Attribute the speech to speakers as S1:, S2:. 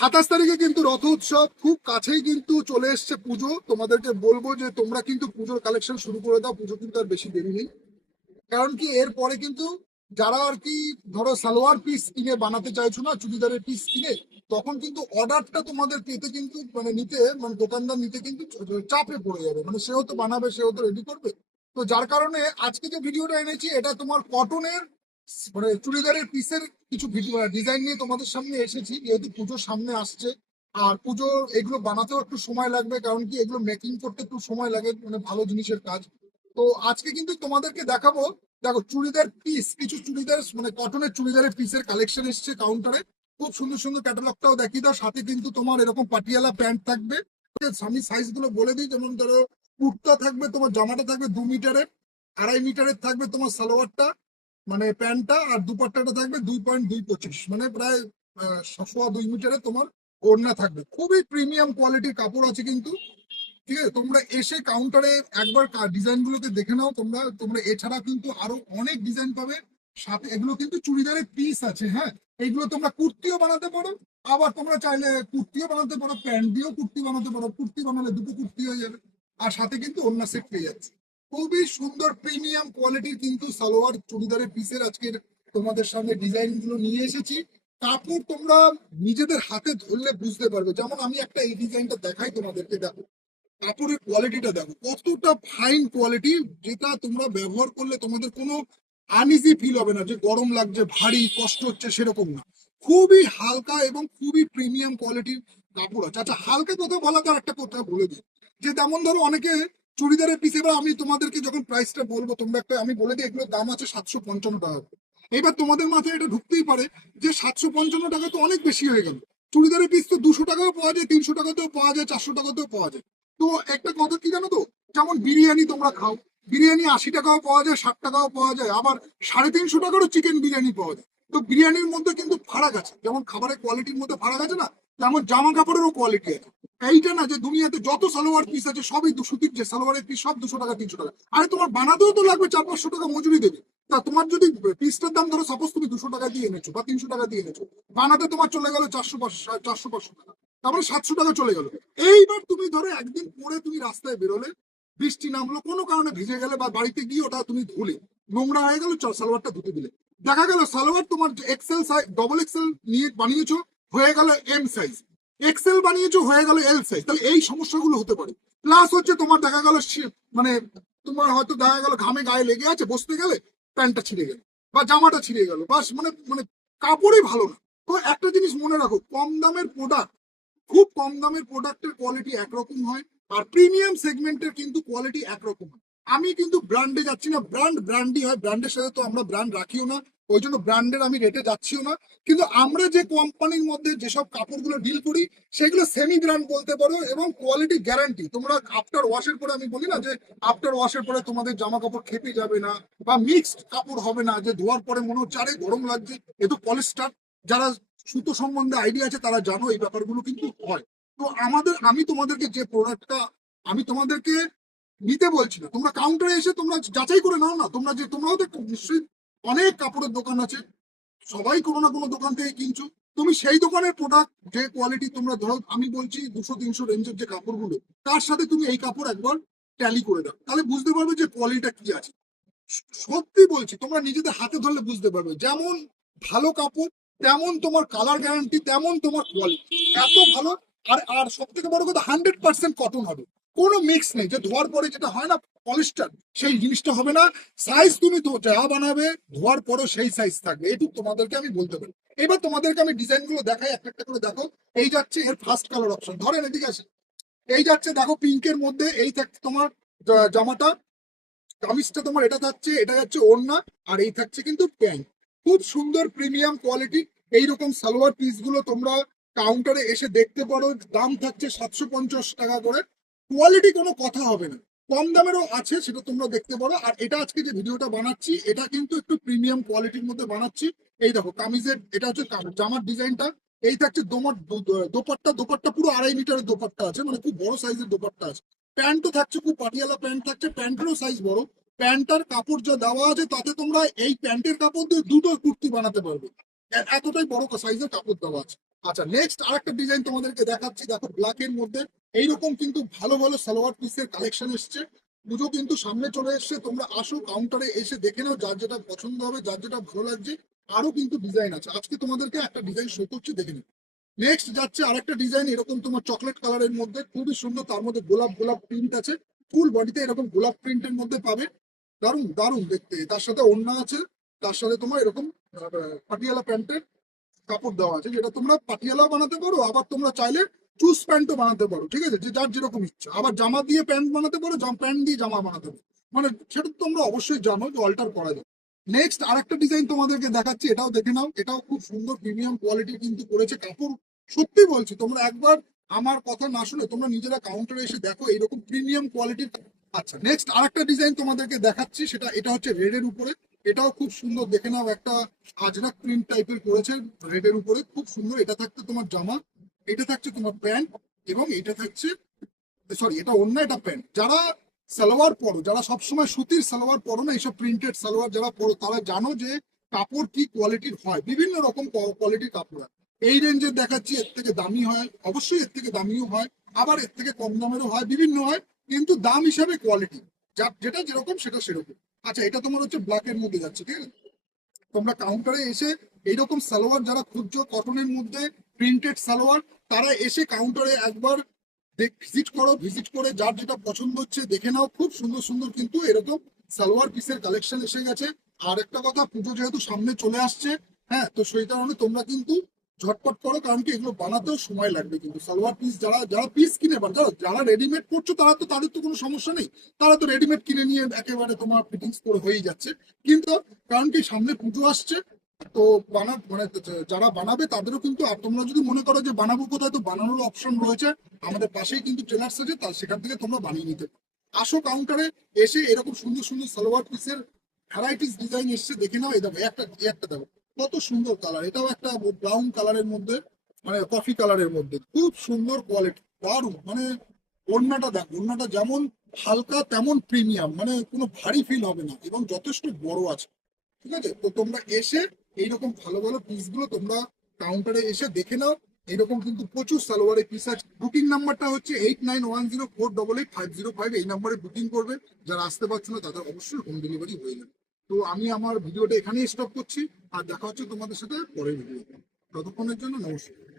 S1: সাতাশ তারিখে কিন্তু রথ উৎসব। খুব কাছেই কিন্তু চলে এসছে পুজো। তোমাদেরকে বলব যে তোমরা কিন্তু পুজোর কালেকশন শুরু করে দাও। পুজো কিন্তু আর বেশি দেরি নেই। কারণ কি এরপরে কিন্তু যারা আর কি ধরো সালোয়ার পিস কিনে বানাতে চাইছো না, চুড়িদারের পিস কিনে, তখন কিন্তু অর্ডারটা তোমাদের পেতে কিন্তু মানে নিতে মানে দোকানদার নিতে কিন্তু চাপে পড়ে যাবে। মানে সেও তো বানাবে, সেও তো রেডি করবে। তো যার কারণে আজকে যে ভিডিওটা এনেছি, এটা তোমার কটনের মানে চুড়িদারের পিসের কিছু ভিডিও ডিজাইন নিয়ে তোমাদের সামনে এসেছি, যেহেতু পুজোর সামনে আসছে। আর পুজো এগুলো বানাতেও একটু সময় লাগবে, কারণ কি এগুলো মেকিং করতে একটু সময় লাগে মানে ভালো জিনিসের কাজ। তো আজকে কিন্তু তোমাদেরকে দেখাবো, দেখো চুড়িদার পিস কিছু চুড়িদার মানে কটনের চুড়িদারের পিসের কালেকশন এসছে কাউন্টারে খুব সুন্দর সুন্দর ক্যাটালগটাও দেখিয়ে দাও, সাথে কিন্তু তোমার এরকম পাটিয়ালা প্যান্ট থাকবে। আমি সাইজগুলো বলে দিই, যেমন ধরো কুর্তা থাকবে তোমার, জামাটা থাকবে দু মিটারের আড়াই মিটারের থাকবে তোমার সালোয়ারটা। মানে প্যান্টটা আর দুপাট্টাটা থাকবে দুই পয়েন্ট দুই পঁচিশ। মানে প্রায় সোয়া দুই মিটারে তোমার ওড়না থাকবে। খুবই প্রিমিয়াম কোয়ালিটির কাপড় আছে কিন্তু। ঠিক আছে? তোমরা এসে কাউন্টারে একবার ডিজাইন গুলোকে দেখে নাও তোমরা। তোমরা এছাড়া কিন্তু আরও অনেক ডিজাইন পাবে। সাথে এগুলো কিন্তু চুড়িদারের পিস আছে হ্যাঁ? এইগুলো তোমরা কুর্তিও বানাতে পারো। আবার তোমরা চাইলে কুর্তিও বানাতে পারো, প্যান্ট দিয়েও কুর্তি বানাতে পারো। কুর্তি বানালে দুটো কুর্তি হয়ে যাবে। আর সাথে কিন্তু অন্য সেট পেয়ে যাচ্ছে। খুবই সুন্দর প্রিমিয়াম কোয়ালিটির কিন্তু সালোয়ার, চুড়িদারের পিসের আজকের তোমাদের সামনে ডিজাইনগুলো নিয়ে এসেছি। কাপড় তোমরা নিজেদের হাতে ধরলে বুঝতে পারবে। যেমন আমি একটা এই ডিজাইনটা দেখাই তোমাদেরকে, দেখো। কাপড়ের কোয়ালিটিটা দেখো, কতটা ফাইন কোয়ালিটি যেটা তোমরা ব্যবহার করলে তোমাদের কোনো আনইজি ফিল হবে না, যে গরম লাগছে, ভারী, কষ্ট হচ্ছে, সেরকম না। খুবই হালকা এবং খুবই প্রিমিয়াম কোয়ালিটির কাপড় আছে। আচ্ছা হালকা কথা বলা তার একটা কথা বলে দিই। যে তেমন ধরো অনেকে চুড়িদারের পিস এবার আমি তোমাদেরকে যখন প্রাইসটা বলব, তোমরা একটা, আমি বলে দিই, এগুলোর দাম আছে সাতশো পঞ্চান্ন টাকা। এবার তোমাদের মাথায় এটা ঢুকতেই পারে যে সাতশো পঞ্চান্ন টাকা তো অনেক বেশি হয়ে গেল। চুড়িদারের পিস তো দুশো টাকাও পাওয়া যায়, তিনশো টাকাতেও পাওয়া যায়, চারশো টাকাতেও পাওয়া যায়। তো একটা কথা কি জানো তো? যেমন বিরিয়ানি তোমরা খাও, বিরিয়ানি আশি টাকাও পাওয়া যায়, ষাট টাকাও পাওয়া যায়, আবার সাড়ে তিনশো টাকারও চিকেন বিরিয়ানি পাওয়া যায়। তো বিরিয়ানির মধ্যে কিন্তু ফারাক আছে। যেমন খাবারের কোয়ালিটির মধ্যে ফারাক আছে না, তেমন জামা কাপড়েরও কোয়ালিটি আছে। এইটা না যে দুনিয়াতে যত সালোয়ার পিস আছে, সবই দুশো যে সালোয়ারের পিস সব দুশো টাকা, তিনশো টাকা। আরে তোমার বানাতেও তো লাগবে চার পাঁচশো টাকা মজুরি দেবে। তা তোমার যদি পিসটার দাম ধরো সাপোজ তুমি দুশো টাকা দিয়ে এনেছো বা তিনশো টাকা দিয়ে এনেছো, বানাতে তোমার চলে গেল চারশো পাঁচশো চারশো পাঁচশো টাকা। তারপরে সাতশো টাকা চলে গেল। এইবার তুমি ধরো একদিন পরে তুমি রাস্তায় বেরোলে, বৃষ্টি নামলো, কোনো কারণে ভিজে গেলে বা বাড়িতে গিয়ে ওটা তুমি ধুলে, নোংরা হয়ে গেল সালোয়ারটা ধুতে দিলে। দেখা গেল সালোয়ার তোমার এক্সেল সাইজ ডবল এক্সেল নিয়ে বানিয়েছো, হয়ে গেল এম সাইজ এক্সেল বানিয়েছো, হয়ে গেল এল সাইজ তাহলে এই সমস্যাগুলো হতে পারে। প্লাস হচ্ছে তোমার দেখা গেল মানে তোমার হয়তো দেখা গেল ঘামে গায়ে লেগে আছে, বসতে গেলে প্যান্টটা ছিঁড়ে গেল বা জামাটা ছিঁড়ে গেল। বাস মানে মানে কাপড়ই ভালো না। তো একটা জিনিস মনে রাখো, কম দামের প্রোডাক্ট খুব কম দামের প্রোডাক্টের কোয়ালিটি একরকম হয়, আর প্রিমিয়াম সেগমেন্টের কিন্তু কোয়ালিটি একরকম হয়। আমি কিন্তু ব্র্যান্ডে যাচ্ছি না। ব্র্যান্ড ব্র্যান্ডই হয়। ব্র্যান্ডের সাথে তো আমরা ব্র্যান্ড রাখিও না। ওই জন্য ব্র্যান্ডের আমি রেটে যাচ্ছিও না। কিন্তু আমরা যে কোম্পানির মধ্যে যেসব কাপড়গুলো ডিল করি, সেগুলো সেমি ব্র্যান্ড বলতে পারো এবং কোয়ালিটি গ্যারান্টি তোমরা আফটার ওয়াশের পরে আমি বলি না যে আফটার ওয়াশের পরে তোমাদের জামা কাপড় খেপে যাবে না বা মিক্সড কাপড় হবে না। যে ধোয়ার পরে মনে হচ্ছে, আরে, গরম লাগছে। এ তো পলিস্টার যারা সুতো সম্বন্ধে আইডিয়া আছে, তারা জানো এই ব্যাপারগুলো কিন্তু হয়। তো আমাদের, আমি তোমাদেরকে যে প্রোডাক্টটা আমি তোমাদেরকে নিতে বলছি না তোমরা কাউন্টারে এসে তোমরা যাচাই করে নাও না। তোমরা যে, তোমরাও তো নিশ্চয়ই অনেক কাপড়ের দোকান আছে। সবাই কোনো না কোনো দোকান থেকে কিনছো। তুমি সেই দোকানের প্রোডাক্ট যে কোয়ালিটি তোমরা ধরো, আমি বলছি দুশো, তিনশো রেঞ্জের যে কাপড়গুলো, তার সাথে তুমি এই কাপড় একবার ট্যালি করে দাও। তাহলে বুঝতে পারবে যে কোয়ালিটিটা কি আছে। সত্যি বলছি, তোমরা নিজেদের হাতে ধরলে বুঝতে পারবে। যেমন ভালো কাপড়, তেমন তোমার কালার গ্যারান্টি তেমন তোমার কোয়ালিটি এত ভালো, আর আর সব থেকে বড় কথা হান্ড্রেড পার্সেন্ট কটন হবে। কোনো মিক্স নেই। যে ধোয়ার পরে যেটা হয় না পলিস্টার সেই জিনিসটা হবে না। সাইজ তুমি যা বানাবে, ধোয়ার পরও সেই সাইজ থাকবে। এইটুকু তোমাদেরকে আমি বলতে পারি। এবার তোমাদেরকে আমি ডিজাইনগুলো দেখাই একটা একটা করে দেখো। এই যাচ্ছে এর ফার্স্ট কালার অপশন ধরেন এদিকে আসে। এই যাচ্ছে দেখো পিঙ্কের মধ্যে, এই থাকছে তোমার জামাটা। কামিজটা তোমার এটা থাকছে, এটা যাচ্ছে ওড়না, আর এই থাকছে কিন্তু প্যান্ট। খুব সুন্দর প্রিমিয়াম কোয়ালিটি এইরকম সালোয়ার পিসগুলো তোমরা কাউন্টারে এসে দেখতে পারো। দাম থাকছে সাতশো পঞ্চাশ টাকা করে। কোয়ালিটি কোনো কথা হবে না। কম দামেরও আছে, সেটা তোমরা দেখতে পারো। আর এটা আজকে যে ভিডিওটা বানাচ্ছি, এটা কিন্তু একটু প্রিমিয়াম কোয়ালিটির মধ্যে বানাচ্ছি। এই দেখো, কামিজের, এটা হচ্ছে জামার ডিজাইনটা। এই থাকছে দোমার দোপাট্টা দোপাট্টা পুরো আড়াই মিটারের দোপাট্টা আছে মানে খুব বড় সাইজের দোপাট্টা আছে। প্যান্টও থাকছে, খুব পাটিয়ালা প্যান্ট থাকছে, প্যান্টেরও সাইজ বড়। প্যান্টার কাপড় যা দেওয়া আছে, তাতে তোমরা এই প্যান্টের কাপড় দিয়ে দুটো কুর্তি বানাতে পারবে। এতটাই বড় সাইজের কাপড় দেওয়া আছে। আচ্ছা নেক্সট আরেকটা ডিজাইন তোমাদেরকে দেখাচ্ছি। দেখো ব্ল্যাক এর মধ্যে এইরকম কিন্তু ভালো ভালো সালোয়ার পিসের কালেকশন এসছে। পুজো কিন্তু সামনে চলে এসছে। তোমরা আসো কাউন্টারে এসে দেখে নাও যার যেটা পছন্দ হবে, যার যেটা ভালো লাগছে। আরও কিন্তু ডিজাইন আছে। আজকে তোমাদেরকে একটা ডিজাইন শো করছি, দেখে নিও। নেক্সট যাচ্ছে আরেকটা ডিজাইন এরকম তোমার চকলেট কালারের মধ্যে। খুবই সুন্দর, তার মধ্যে গোলাপ গোলাপ প্রিন্ট আছে। ফুল বডিতে এরকম গোলাপ প্রিন্টের মধ্যে পাবে। দারুণ দারুণ দেখতে। তার সাথে ওড়না আছে। তার সাথে তোমার এরকম পাটিয়ালা প্যান্টের কাপড় দেওয়া আছে, যেটা তোমরা পাটিয়ালা বানাতে পারো, আবার তোমরা চাইলে চুজ প্যান্টও বানাতে পারো, ঠিক আছে? যে যার যেরকম ইচ্ছা। আবার জামা দিয়ে প্যান্ট বানাতে পারো প্যান্ট দিয়ে জামা বানাতে পারো। মানে সেটা তোমরা অবশ্যই জানো যে অল্টার করা যায়। নেক্সট আরেকটা ডিজাইন তোমাদেরকে দেখাচ্ছি, এটাও দেখে নাও। এটাও খুব সুন্দর প্রিমিয়াম কোয়ালিটি কিন্তু করেছে কাপড়। সত্যি বলছি, তোমরা একবার আমার কথা না শুনে তোমরা নিজেরা কাউন্টারে এসে দেখো এরকম প্রিমিয়াম কোয়ালিটির আচ্ছা নেক্সট আরেকটা ডিজাইন তোমাদেরকে দেখাচ্ছি, সেটা এটা হচ্ছে রেডের উপরে। এটাও খুব সুন্দর, দেখে নাও একটা আজরাক প্রিন্ট টাইপের করেছে রেডের উপরে, খুব সুন্দর। এটা থাকছে তোমার জামা, এটা থাকছে তোমার প্যান্ট, এবং এটা থাকছে সরি এটা অন্য এটা প্যান্ট। যারা সালোয়ার পরো, যারা সবসময় সুতির সালোয়ার পরো না, এইসব প্রিন্টেড সালোয়ার যারা পরো, তারা জানো যে কাপড় কি কোয়ালিটির হয়। বিভিন্ন রকম কোয়ালিটির কাপড় হয় এই রেঞ্জের দেখাচ্ছি, এর থেকে দামি হয়, অবশ্যই এর থেকে দামিও হয়, আবার এর থেকে কম দামেরও হয়, বিভিন্ন হয়, কিন্তু দাম হিসাবে কোয়ালিটি যা, যেটা যেরকম, সেটা সেরকম। আচ্ছা এটা তোমার হচ্ছে ব্ল্যাক এর মধ্যে যাচ্ছে, ঠিক আছে? তোমরা কাউন্টারে এসে এইরকম সালোয়ার যারা খুঁজছো কটনের মধ্যে প্রিন্টেড সালোয়ার, তারা এসে কাউন্টারে একবার ভিজিট করো ভিজিট করে যার যেটা পছন্দ হচ্ছে দেখে নাও। খুব সুন্দর সুন্দর কিন্তু এরকম সালোয়ার পিসের কালেকশন এসে গেছে। আর একটা কথা, পুজো যেহেতু সামনে চলে আসছে হ্যাঁ তো সেই কারণে তোমরা কিন্তু ঝটপট করো, কারণ কি এগুলো বানাতেও সময় লাগবে কিন্তু। সালোয়ার পিস যারা যারা পিস কিনে পার যারা যারা রেডিমেড করছ, তারা তো, তাদের তো কোনো সমস্যা নেই। তারা তো রেডিমেড কিনে নিয়ে একেবারে তোমার ফিটিংস করে হয়েই যাচ্ছে। কিন্তু কারণ কি সামনে পুজো আসছে, তো বানা মানে যারা বানাবে তাদেরও কিন্তু তোমরা যদি মনে করো যে বানাবো কোথায়, তো বানানোর অপশন রয়েছে। আমাদের পাশেই কিন্তু ট্রেলার্স আছে তার সেখান থেকে তোমরা বানিয়ে নিতে আসো কাউন্টারে এসে এরকম সুন্দর সুন্দর সালোয়ার পিসের ভ্যারাইটিস ডিজাইন এসছে, দেখে নাও। এই দেখো, একটা একটা দেখো। কত সুন্দর কালার এটাও একটা ব্রাউন কালারের মধ্যে মানে কফি কালারের মধ্যে। খুব সুন্দর কোয়ালিটি দারুণ মানে ওড়নাটা দেখ, ওড়নাটা যেমন হালকা, তেমন প্রিমিয়াম মানে কোনো ভারী ফিল হবে না, এবং যথেষ্ট বড় আছে। ঠিক আছে? তো তোমরা এসে এইরকম ভালো ভালো পিসগুলো তোমরা কাউন্টারে এসে দেখে নাও। এরকম কিন্তু প্রচুর সালোয়ারের পিস আছে। বুকিং নাম্বারটা হচ্ছে eight nine one zero four double eight five zero five এই নাম্বারে বুকিং করবে। যারা আসতে পারছে না তাদের অবশ্যই হোম ডেলিভারি হয়ে যাবে। তো আমি আমার ভিডিওটা এখানেই স্টপ করছি, আর দেখা হচ্ছে তোমাদের সাথে পরের ভিডিও ততক্ষণের জন্য নমস্কার।